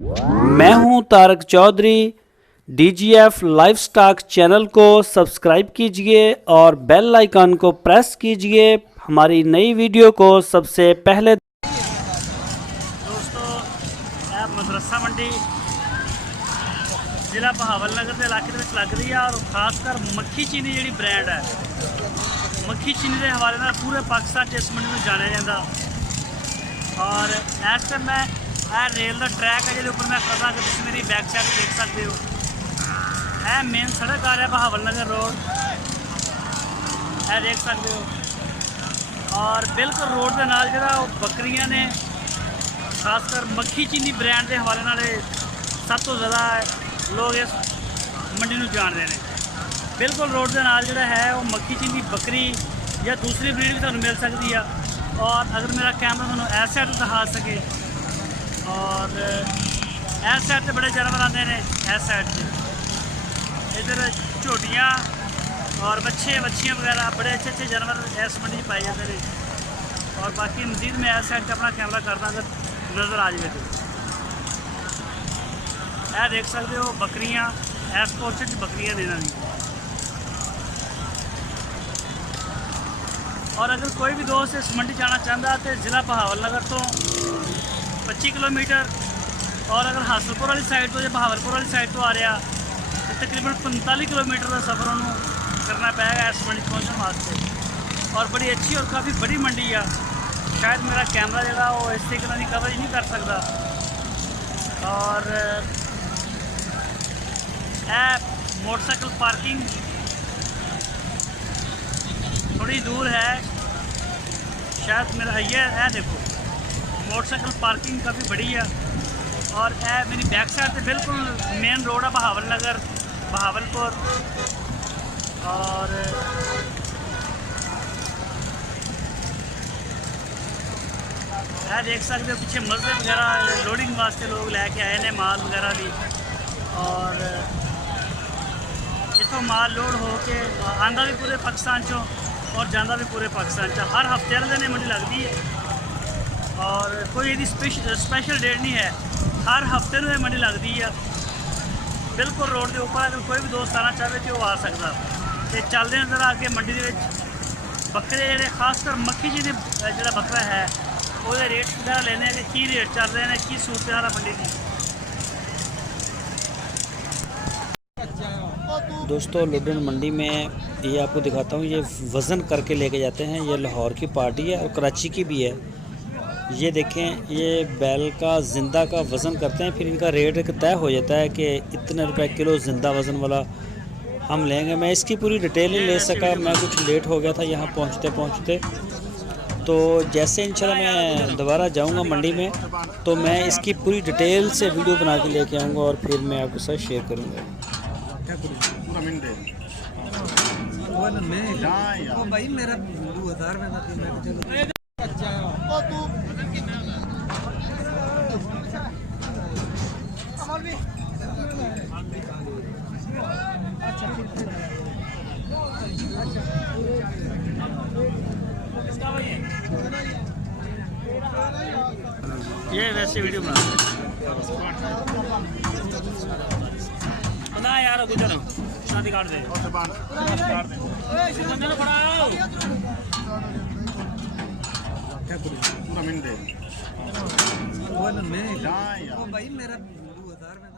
मैं हूं Tarak Chaudhary. DGF livestock channel को सब्सक्राइब कीजिए और बेल आइकन को प्रेस कीजिए हमारी नई वीडियो को सबसे पहले। दोस्तों यह मदरसा मंडी जिला बहावल नगर के इलाके में लग रही है और खासकर मक्खी चीनी जी ब्रांड है मक्खी चीनी के हवाले ना पूरे पाकिस्तान इस मंडी में जाना जाता। और इस टाइम मैं रेल का ट्रैक है जो मैं खड़ा कि तुम मेरी बैक साइड देख सकते हो। यह मेन सड़क आ रहा है बहावल नगर रोड, यह देख सकते हो। और बिल्कुल रोड के नाल जो बकरियां ने खासकर मक्खी चीनी ब्रांड के हवाले नाल सब तो ज़्यादा लोग इस मंडी में जानते हैं। बिल्कुल रोड के नाल जो है वो मक्खी चीनी बकरी या दूसरी ब्रीड भी तुहानूं मिल सकती है। और अगर मेरा कैमरा तुहानूं इस साइड दिखा सके और इस साइड से बड़े जानवर आते हैं, इस साइड से इधर झोटियाँ और बच्चे बच्चियाँ वगैरह बड़े अच्छे अच्छे जानवर इस मंडी में पाए जाते हैं। और बाकी मजीद मैं इस साइड से अपना कैमरा करता अगर नज़र आ जाए तो यह देख सकते हो बकरियां इस पोर्शन बकरियां देना दी। और अगर कोई भी दोस्त इस मंडी जाना चाहता है तो ज़िला बहावल नगर तो 25 किलोमीटर और अगर हासलपुर वाली साइड तो या बहावलपुर वाली साइड तो आ रहा तो तकरीबन 45 किलोमीटर का सफ़र उन्होंने करना पेगा इस मंडी पहुँचने वास्ते। और बड़ी अच्छी और काफ़ी बड़ी मंडी है, शायद मेरा कैमरा जो वो इस तरीके की कवरेज नहीं कर सकता। और मोटरसाइकिल पार्किंग थोड़ी दूर है, शायद मेरा ये है देखो मोटरसाइकिल पार्किंग काफ़ी बड़ी है। और मेरी बैक साइड से बिल्कुल मेन रोड है बहावल नगर बहावलपुर। और देख सकते हो पीछे मस्जिद वगैरह लोडिंग वास्ते लोग लैके आए हैं माल वगैरह भी। और इतों माल लोड हो के आंदा भी पूरे पाकिस्तान चो और जाता भी पूरे पाकिस्तान चो। हर हफ्ते वाले दिन मंडी लगती है और कोई यदि स्पेशल डेट नहीं है, हर हफ्ते में मंडी लगती है। बिल्कुल रोड के ऊपर अगर कोई भी दोस्त आना चाहे तो वो आ सकता। तो चलते हैं जरा अगे मंडी के बकरे जो खासकर मक्खी जी जो बकरा है वो रेट वगैरह लेने कि की रेट चल रहे हैं, की सूरत हाल है मंडी की। दोस्तों लुधियाना मंडी में ये आपको दिखाता हूँ, ये वज़न करके लेके जाते हैं। ये लाहौर की पार्टी है और कराची की भी है। ये देखें ये बैल का ज़िंदा का वज़न करते हैं, फिर इनका रेट एक तय हो जाता है कि इतने रुपए किलो ज़िंदा वज़न वाला हम लेंगे। मैं इसकी पूरी डिटेल नहीं ले सका, मैं कुछ लेट हो गया था यहाँ पहुँचते पहुँचते। तो जैसे इंशाल्लाह मैं दोबारा जाऊँगा मंडी में तो मैं इसकी पूरी डिटेल से वीडियो बना के लेके आऊँगा और फिर मैं आपके साथ शेयर करूँगा। भाई मेरा 2000 में ये वैसे वीडियो बना बना यार गुजर शादी काट दे भाई मेरा 2000 में